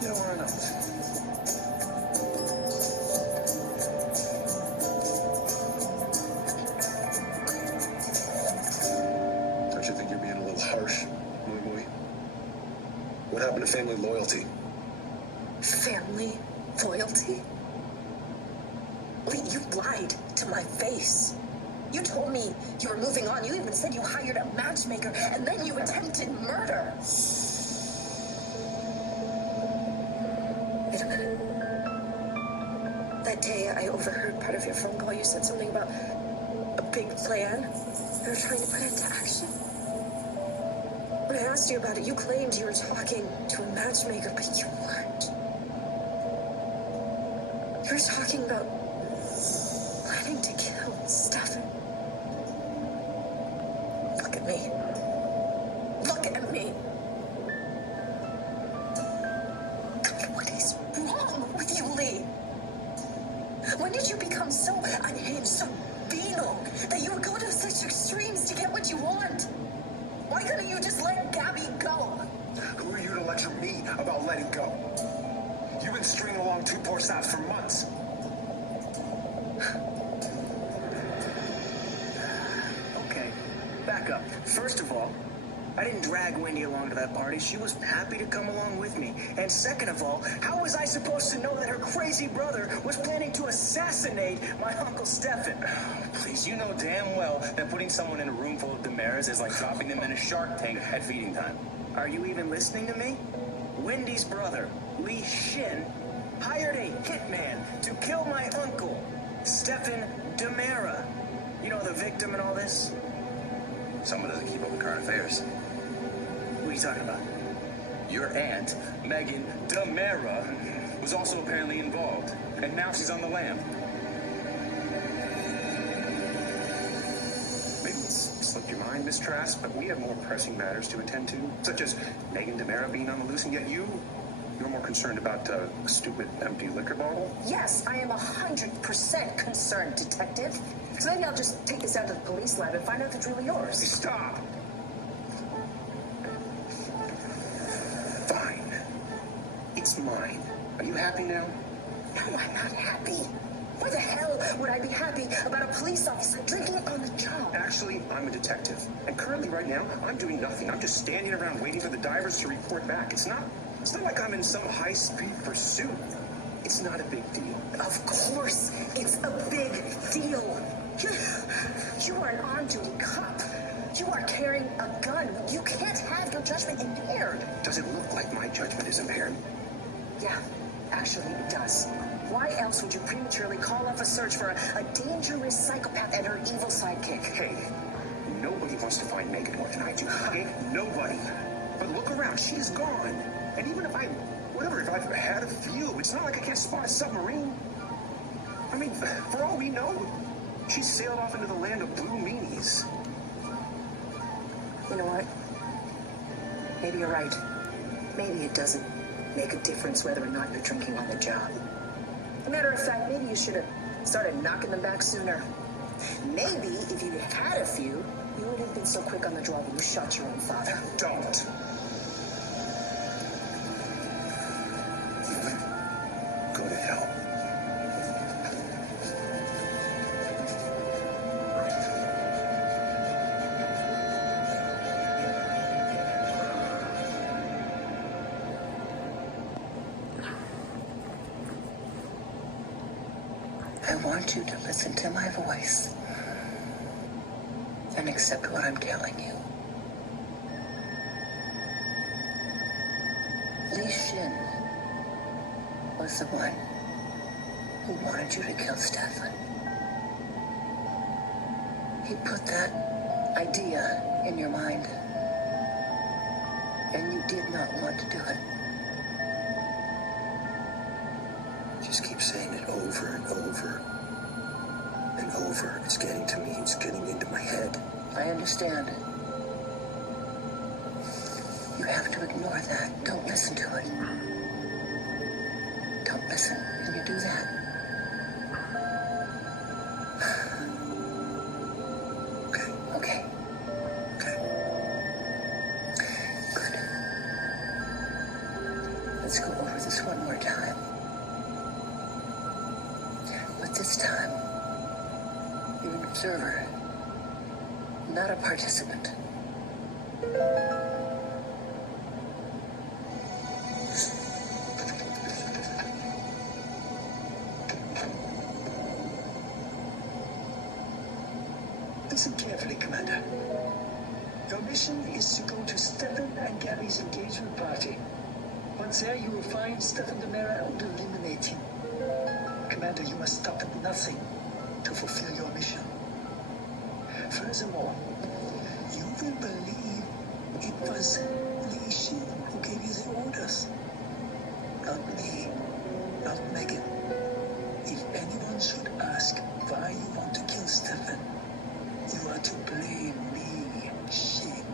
You don't want to know. Don't you think you're being a little harsh, Mui Mui? What happened to family loyalty? Family loyalty? Lee, you lied to my face. You told me you were moving on. You even said you hired a matchmaker, and then you attempted murder. Wait a minute. That day, I overheard part of your phone call. You said something about a big plan you were trying to put into action. When I asked you about it, you claimed you were talking to a matchmaker, but you weren't. You were talking about planning to kill Stefan. Look at me. Look at me. What is wrong with you, Lee? When did you become so unhinged, so venal, that you would go to such extremes to get what you want? Why couldn't you just let Gabby go? Who are you to lecture me about letting go? You've been stringing along two poor sops for months. Okay, back up. First of all, I didn't drag Wendy along to that party. She was happy to come along with me. And second of all, how was I supposed to know that her crazy brother was planning to assassinate my Uncle Stefan? Please, you know damn well that putting someone in a room full of Damaras is like dropping them in a shark tank at feeding time. Are you even listening to me? Wendy's brother, Lee Shin, hired a hitman to kill my uncle, Stefan Damara. You know, the victim in all this? Someone doesn't keep up with current affairs. What are you talking about? Your aunt, Megan Damara, was also apparently involved, and now she's on the lam. Maybe it's slipped your mind, Miss Trask, but we have more pressing matters to attend to, such as Megan Damara being on the loose, and yet you're more concerned about a stupid empty liquor bottle? Yes, I am 100% concerned, Detective. So maybe I'll just take this out to the police lab and find out if it's really yours. Stop! Fine. It's mine. Are you happy now? No, I'm not happy. Why the hell would I be happy about a police officer drinking on the job? Actually, I'm a detective. And currently, right now, I'm doing nothing. I'm just standing around waiting for the divers to report back. It's not like I'm in some high-speed pursuit. It's not a big deal. Of course, it's a big deal. You are an on-duty cop. You are carrying a gun. You can't have your judgment impaired. Does it look like my judgment is impaired? Yeah, actually it does. Why else would you prematurely call off a search for a dangerous psychopath and her evil sidekick? Hey, nobody wants to find Megan more than I do. Okay? Nobody. But look around. She's gone. And even if I've had a few, it's not like I can't spot a submarine. I mean, for all we know, she sailed off into the land of blue meanies. You know what? Maybe you're right. Maybe it doesn't make a difference whether or not you're drinking on the job. As a matter of fact, maybe you should have started knocking them back sooner. Maybe if you had a few, you wouldn't have been so quick on the draw when you shot your own father. Don't. Go to hell. I want you to listen to my voice and accept what I'm telling you. Lee Shin was the one who wanted you to kill Stefan. He put that idea in your mind, and you did not want to do it. Just keep saying it over and over and over. It's getting to me. It's getting into my head. I understand. You have to ignore that. Don't listen to it. Don't listen when you do that. Okay. Good. Let's go over this one more time. But this time, you're an observer, not a participant. Listen carefully, Commander. Your mission is to go to Stefan and Gabby's engagement party. Once there, you will find Stefan Demera and eliminate him. Commander, you must stop at nothing to fulfill your mission. Furthermore, you will believe it was Li Xin who gave you the orders. Not me, not Megan. If anyone should ask why you want to kill Stefan, you are to blame Li Xin.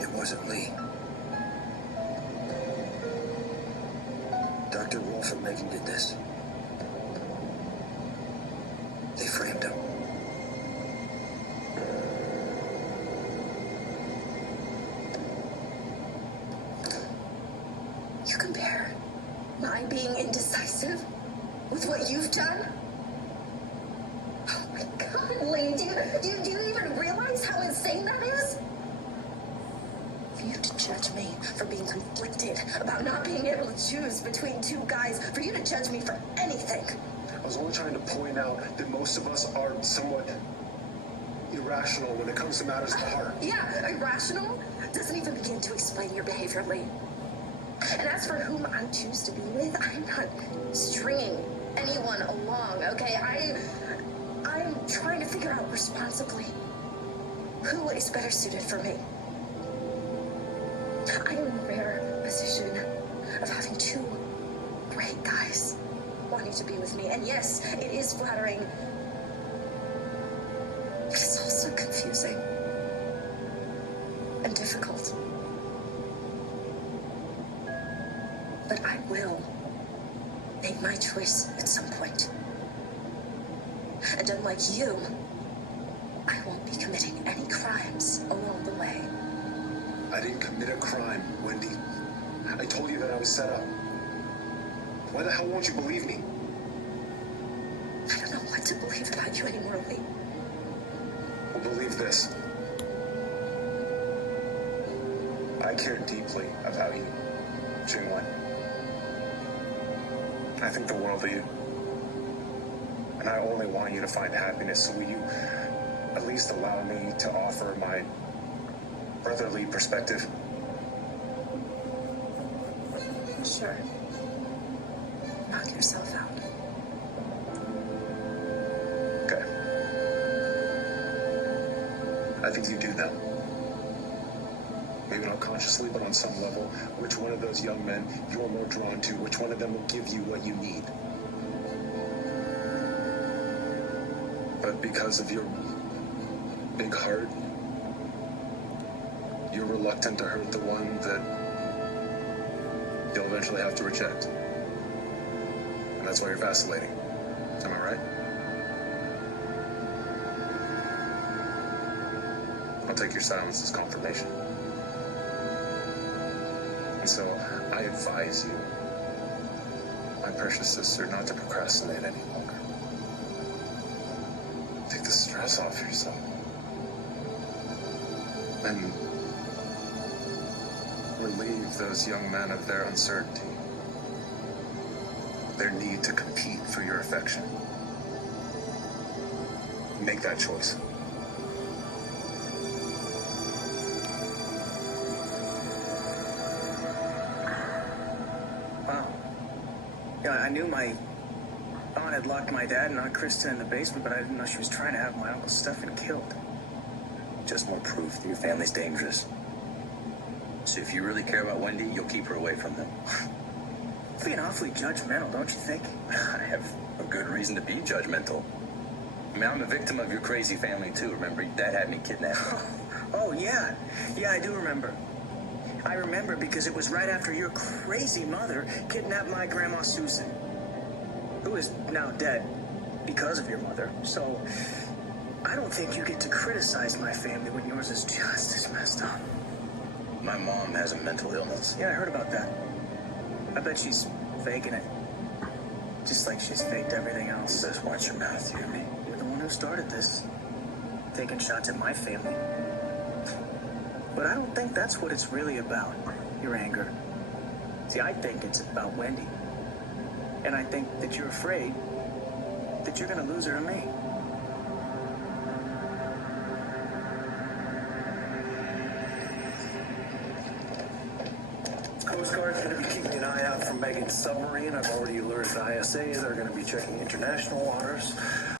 It wasn't Lee. Dr. Wolf and Megan did this. They framed him. You compare my being indecisive with what you've done? Oh my God, Lee, do you even realize how insane that is? For you to judge me for being conflicted about not being able to choose between two guys, for you to judge me for anything. I was only trying to point out that most of us are somewhat irrational when it comes to matters of the heart. Yeah, irrational doesn't even begin to explain your behavior, Lee. And as for whom I choose to be with, I'm not stringing anyone along, okay? I'm trying to figure out responsibly who is better suited for me. I am in the rare position of having two great guys wanting to be with me. And yes, it is flattering, but it's also confusing and difficult. But I will make my choice at some point. And unlike you, I won't be committing any crimes along the way. I didn't commit a crime, Wendy. I told you that I was set up. Why the hell won't you believe me? I don't know what to believe about you anymore, Lee. Well, believe this. I care deeply about you, Jingwen. I think the world of you. And I only want you to find happiness, so will you at least allow me to offer my brotherly perspective? Sure. Knock yourself out. Okay. I think you do know. Maybe not consciously, but on some level, which one of those young men you're more drawn to, which one of them will give you what you need. But because of your big heart, you're reluctant to hurt the one that you'll eventually have to reject. And that's why you're vacillating. Am I right? I'll take your silence as confirmation. And so I advise you, my precious sister, not to procrastinate any longer. Take the stress off yourself. And relieve those young men of their uncertainty, their need to compete for your affection. Make that choice. Wow. Yeah, I knew my aunt had locked my dad and Aunt Kristen in the basement, but I didn't know she was trying to have my Uncle Stefan killed. Just more proof that your family's dangerous. So if you really care about Wendy, you'll keep her away from them. Being awfully judgmental, don't you think? I have a good reason to be judgmental. I mean, I'm a victim of your crazy family too. Remember, your dad had me kidnapped. Oh, yeah. Yeah, I do remember. I remember because it was right after your crazy mother kidnapped my grandma Susan, who is now dead because of your mother. So I don't think you get to criticize my family when yours is just as messed up. My mom has a mental illness. Yeah, I heard about that. I bet she's faking it. Just like she's faked everything You else. best watch your mouth, you hear me? You're the one who started this. Taking shots at my family. But I don't think that's what it's really about, your anger. See, I think it's about Wendy. And I think that you're afraid that you're gonna lose her to me. Coast Guard's going to be keeping an eye out for Megan's submarine. I've already alerted ISA. They're going to be checking international waters.